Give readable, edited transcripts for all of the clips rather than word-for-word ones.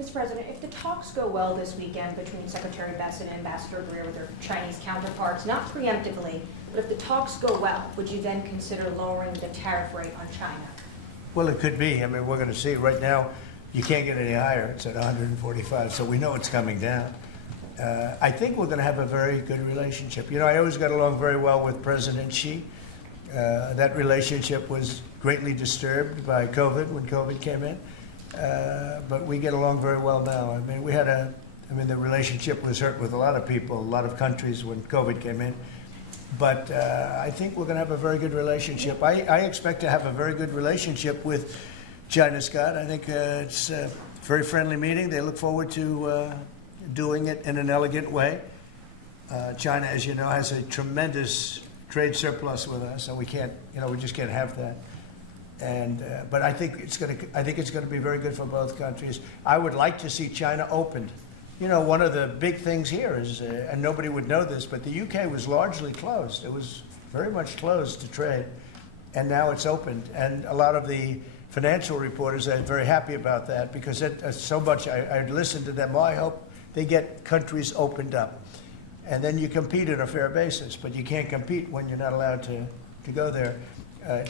Mr. President, if the talks go well this weekend between Secretary Bessent and Ambassador Greer with their Chinese counterparts, not preemptively, but if the talks go well, would you then consider lowering the tariff rate on China? Well, it could be. I mean, we're going to see. Right now, you can't get any higher. It's at 145, so we know it's coming down. I think we're going to have a very good relationship. You know, I always got along very well with President Xi. That relationship was greatly disturbed by COVID when COVID came in. But we get along very well now. I mean, the relationship was hurt with a lot of people, a lot of countries when COVID came in. But I think we're going to have a very good relationship. I expect to have a very good relationship with China, Scott. I think it's a very friendly meeting. They look forward to doing it in an elegant way. China, as you know, has a tremendous trade surplus with us, and we just can't have that. And but I think it's going to be very good for both countries. I would like to see China opened. You know, one of the big things here is, and nobody would know this, but the UK was largely closed. It was very much closed to trade, and now it's opened. And a lot of the financial reporters are very happy about that because so much. I listened to them. Well, I hope they get countries opened up, and then you compete on a fair basis. But you can't compete when you're not allowed to go there.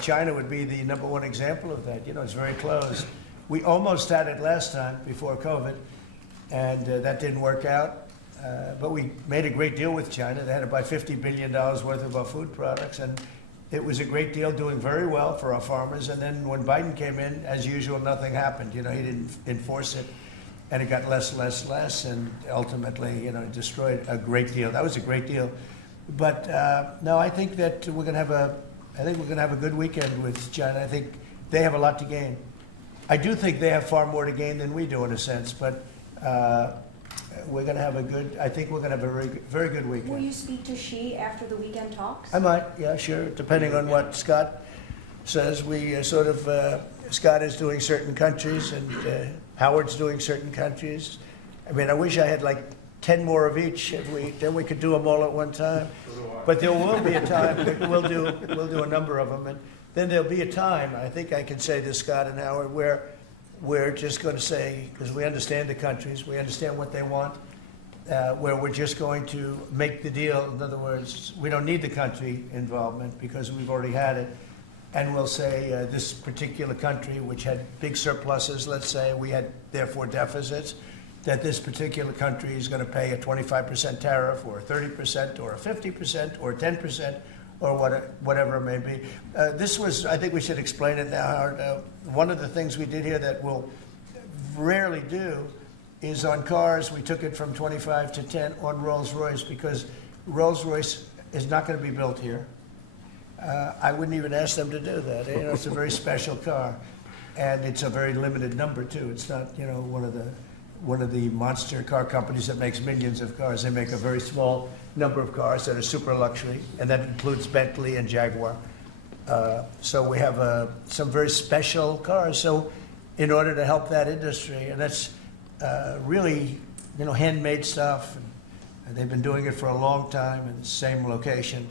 China would be the number one example of that. You know, it's very closed. We almost had it last time before COVID, and that didn't work out. But we made a great deal with China. They had to buy $50 billion worth of our food products, and it was a great deal, doing very well for our farmers. And then when Biden came in, as usual, nothing happened. You know, he didn't enforce it, and it got less, and ultimately, you know, destroyed a great deal. That was a great deal. But no, I think that we're going to have a good weekend with China. I think they have a lot to gain. I do think they have far more to gain than we do in a sense, but we're going to have I think we're going to have a very, very good weekend. Will you speak to Xi after the weekend talks? I might, yeah, sure, depending on what Scott says. We Scott is doing certain countries, and Howard's doing certain countries. I mean, I wish I had like 10 more of each. Then we could do them all at one time. But there will be a time. We'll do a number of them, and then there'll be a time. I think I can say this, Scott and Howard, where we're just going to say, because we understand the countries, we understand what they want, where we're just going to make the deal. In other words, we don't need the country involvement because we've already had it. And we'll say this particular country, which had big surpluses, let's say, we had therefore deficits, that this particular country is going to pay a 25% tariff or a 30% or a 50% or 10% or whatever it may be. I think we should explain it now, Howard. One of the things we did here that we'll rarely do is on cars, we took it from 25 to 10 on Rolls-Royce because Rolls-Royce is not going to be built here. I wouldn't even ask them to do that. You know, it's a very special car, and it's a very limited number too. It's not, you know, one of the monster car companies that makes millions of cars. They make a very small number of cars that are super luxury, and that includes Bentley and Jaguar. So we have some very special cars. So in order to help that industry, and that's really, you know, handmade stuff, and they've been doing it for a long time in the same location.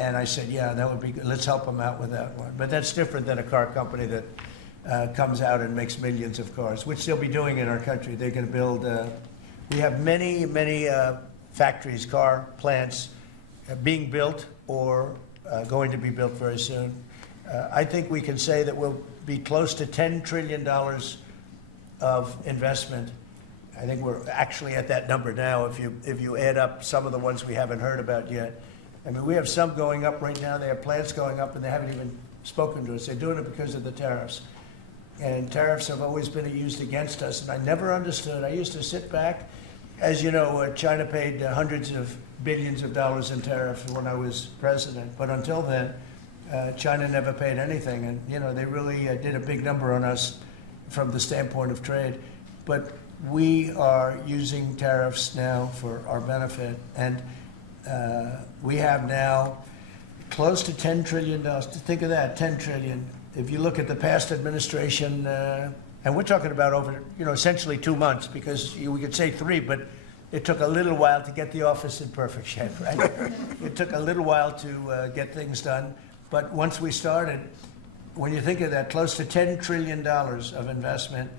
And I said, yeah, that would be good. Let's help them out with that one. But that's different than a car company that comes out and makes millions of cars, which they'll be doing in our country. They're going to build, we have many factories, car plants being built or going to be built very soon. I think we can say that we'll be close to $10 trillion of investment. I think we're actually at that number now if you add up some of the ones we haven't heard about yet. I mean, we have some going up right now. They have plants going up, and they haven't even spoken to us. They're doing it because of the tariffs. And tariffs have always been used against us, and I never understood. I used to sit back. As you know, China paid hundreds of billions of dollars in tariffs when I was president. But until then, China never paid anything. And, you know, they really did a big number on us from the standpoint of trade. But we are using tariffs now for our benefit. And we have now close to $10 trillion. Think of that, $10 trillion. If you look at the past administration, and we're talking about over, you know, essentially 2 months, because we could say 3, but it took a little while to get the office in perfect shape, right? It took a little while to get things done. But once we started, when you think of that, close to $10 trillion of investment,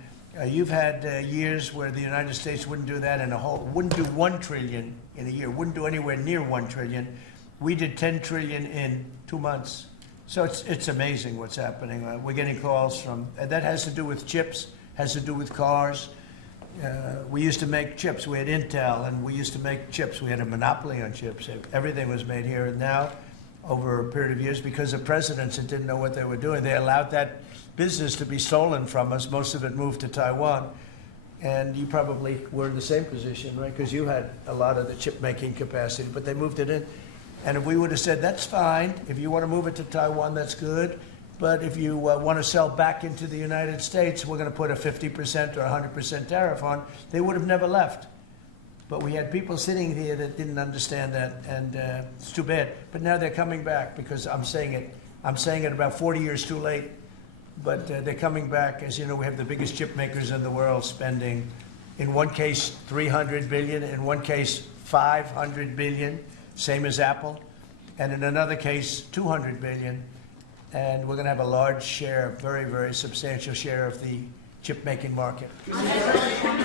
You've had years where the United States wouldn't do that in a whole, wouldn't do 1 trillion in a year, wouldn't do anywhere near 1 trillion. We did 10 trillion in 2 months. So it's amazing what's happening. We're getting calls from, and that has to do with chips, has to do with cars. We used to make chips. We had Intel, and we used to make chips. We had a monopoly on chips. Everything was made here. And now, over a period of years, because of presidents that didn't know what they were doing, they allowed that business to be stolen from us. Most of it moved to Taiwan. And you probably were in the same position, right? Because you had a lot of the chip-making capacity, but they moved it in. And if we would have said, that's fine, if you want to move it to Taiwan, that's good, but if you want to sell back into the United States, we're going to put a 50% or 100% tariff on, they would have never left. But we had people sitting here that didn't understand that, and it's too bad. But now they're coming back, because I'm saying it about 40 years too late, but they're coming back. As you know, we have the biggest chip makers in the world spending, in one case, $300 billion, in one case, $500 billion. Same as Apple, and in another case, $200 billion, and we're going to have a large share, very, very substantial share of the chip-making market.